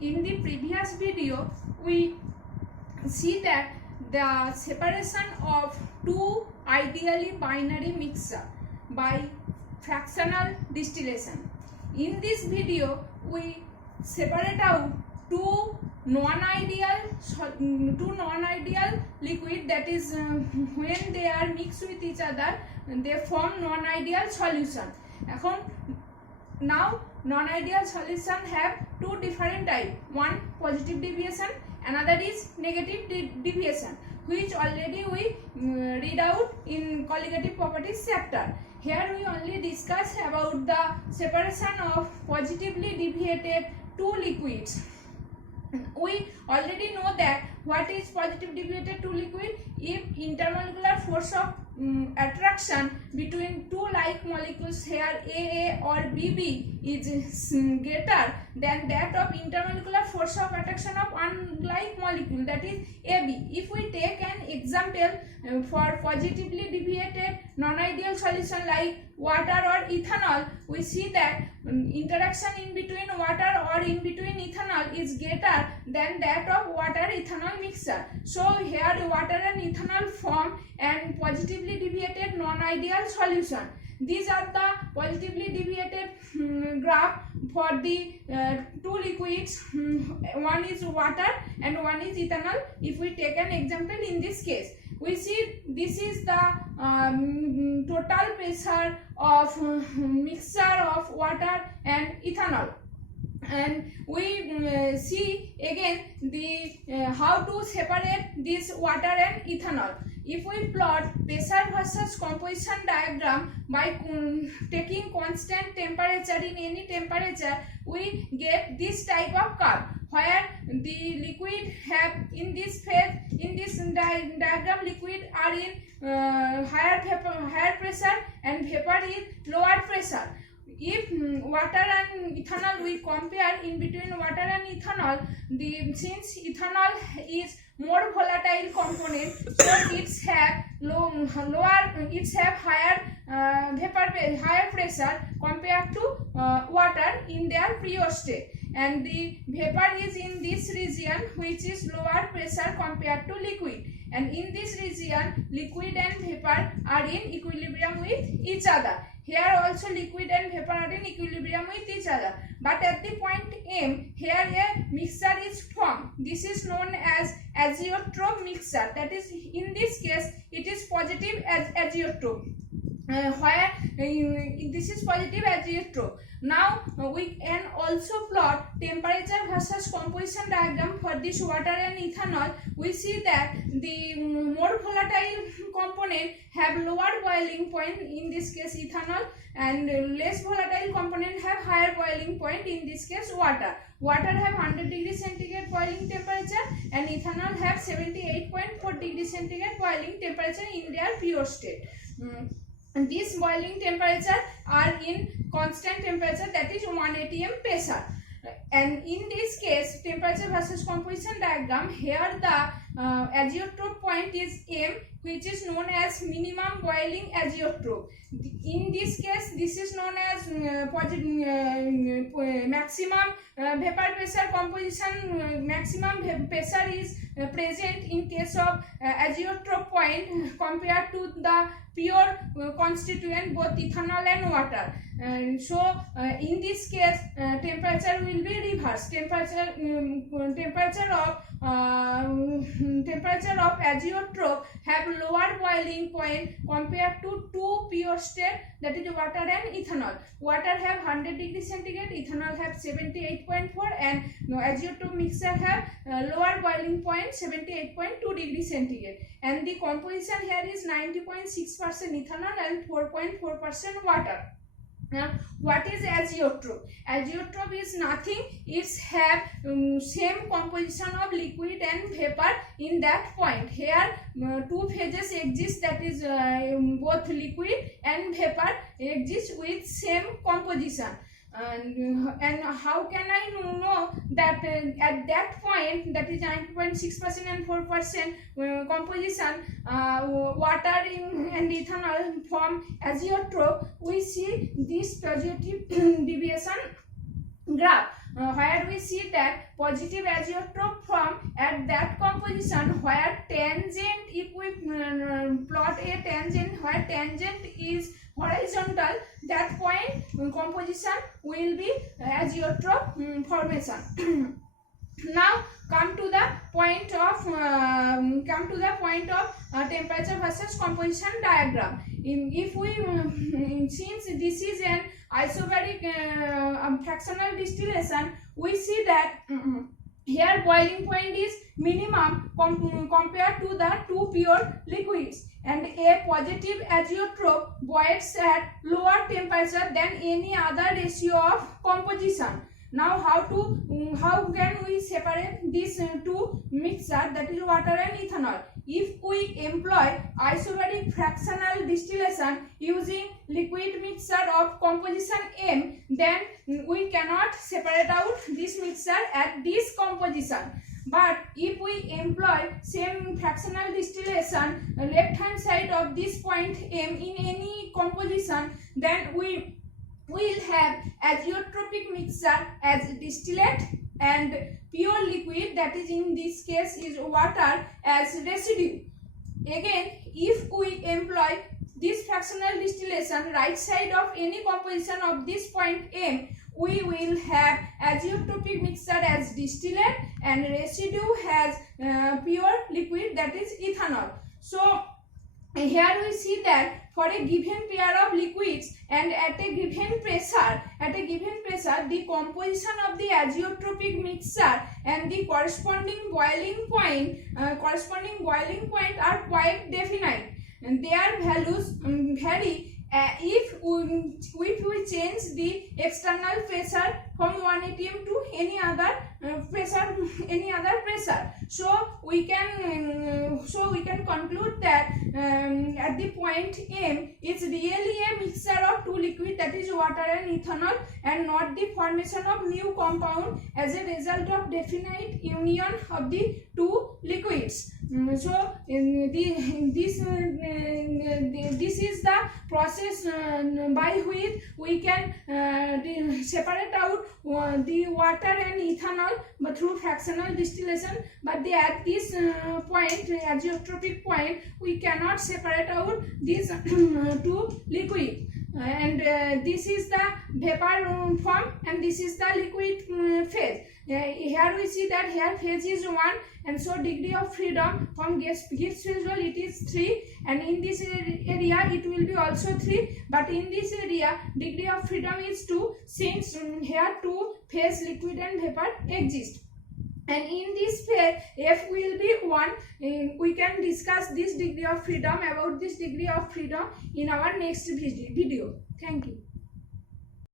In the previous video, we see that the separation of two ideally binary mixture by fractional distillation. In this video, we separate out two non-ideal liquid, that is when they are mixed with each other they form non-ideal solution. Now non-ideal solution have two different types, one positive deviation, another is negative deviation, which already we read out in colligative properties chapter. Here we only discuss about the separation of positively deviated two liquids. We already know that what is positive deviated two liquid. If intermolecular force of attraction between two like molecules, here AA or BB, is greater than that of intermolecular force of attraction of unlike molecule, that is AB. If we take an example for positively deviated non-ideal solution like water or ethanol, we see that interaction in between water or in between ethanol is greater than that of water-ethanol mixture. So here water and ethanol form and positively deviated non-ideal solution. These are the positively deviated graph for the two liquids, one is water and one is ethanol. If we take an example in this case, we see this is the total pressure of mixture of water and ethanol, and we see again the how to separate this water and ethanol. If we plot pressure versus composition diagram by taking constant temperature in any temperature, we get this type of curve where the liquid have in this phase, in this diagram, liquid are in higher pressure and vapor is lower pressure. If water and ethanol we compare, in between water and ethanol, since ethanol is more volatile component, so it's have higher higher pressure compared to water in their pure state, and the vapor is in this region which is lower pressure compared to liquid, and in this region liquid and vapor are in equilibrium with each other. Here also liquid and vapor are in equilibrium with each other, but at the point M, here a mixture is formed. This is known as azeotrope mixture, that is in this case it is positive azeotrope. Where this is positive azeotrope. Now we can also plot temperature versus composition diagram for this water and ethanol. We see that the more volatile component have lower boiling point, in this case ethanol, and less volatile component have higher boiling point, in this case water. Water have 100 degrees centigrade boiling temperature and ethanol have 78.4 degrees centigrade boiling temperature in their pure state. These boiling temperature are in constant temperature, that is 1 atm pressure, and in this case temperature versus composition diagram, here the azeotrope point is M, which is known as minimum boiling azeotrope. In this case this is known as maximum vapor pressure composition. Maximum pressure is present in case of azeotrope point compared to the pure constituent both ethanol and water, and so in this case temperature will be reversed. Temperature of azeotrope have lower boiling point compared to two pure state, that is water and ethanol. Water have 100 degrees centigrade, ethanol have 78.4, and azeotrope mixture have lower boiling point 78.2 degrees centigrade, and the composition here is 90.6% ethanol and 4.4% water. Now, what is azeotrope? Azeotrope is nothing, it's have same composition of liquid and vapor in that point. Here two phases exist, that is both liquid and vapor exist with same composition. And how can I know that at that point, that is 90.6% and 4% composition, water and ethanol form azeotrope? We see this positive deviation graph where we see that positive azeotrope form at that composition where tangent, if we plot a tangent where tangent is horizontal, that point composition will be azeotrope formation. Now come to the point of temperature versus composition diagram. If we since this is an isobaric fractional distillation, we see that here boiling point is minimum compared to the two pure liquids, and a positive azeotrope boils at lower temperature than any other ratio of composition. Now how can we separate these two mixture, that is water and ethanol? If we employ isobaric fractional distillation using liquid mixture of composition M, then we cannot separate out this mixture at this composition. But if we employ same fractional distillation left hand side of this point M in any composition, then we will have azeotropic mixture as distillate and pure liquid, that is in this case is water, as residue. Again, if we employ this fractional distillation right side of any composition of this point M, we will have azeotropic mixture as distillate and residue has pure liquid, that is ethanol. So here we see that for a given pair of liquids and at a given pressure, the composition of the azeotropic mixture and the corresponding boiling point are quite definite, and their values vary if we change the external pressure from 1 atm to any other pressure. So we can conclude that at the point M, it's really a mixture of two liquid, that is water and ethanol, and not the formation of new compound as a result of definite union of the two liquids. So this is the process by which we can separate out the water and ethanol but through fractional distillation, but at this point, azeotropic point, we cannot separate out these two liquid. And this is the vapor form and this is the liquid phase. Here we see that here phase is 1, and so degree of freedom from gas threshold it is 3, and in this area it will be also 3, but in this area degree of freedom is 2, since here two phase liquid and vapor exist. And in this phase F will be 1. We can discuss this degree of freedom, about this degree of freedom, in our next video. Thank you.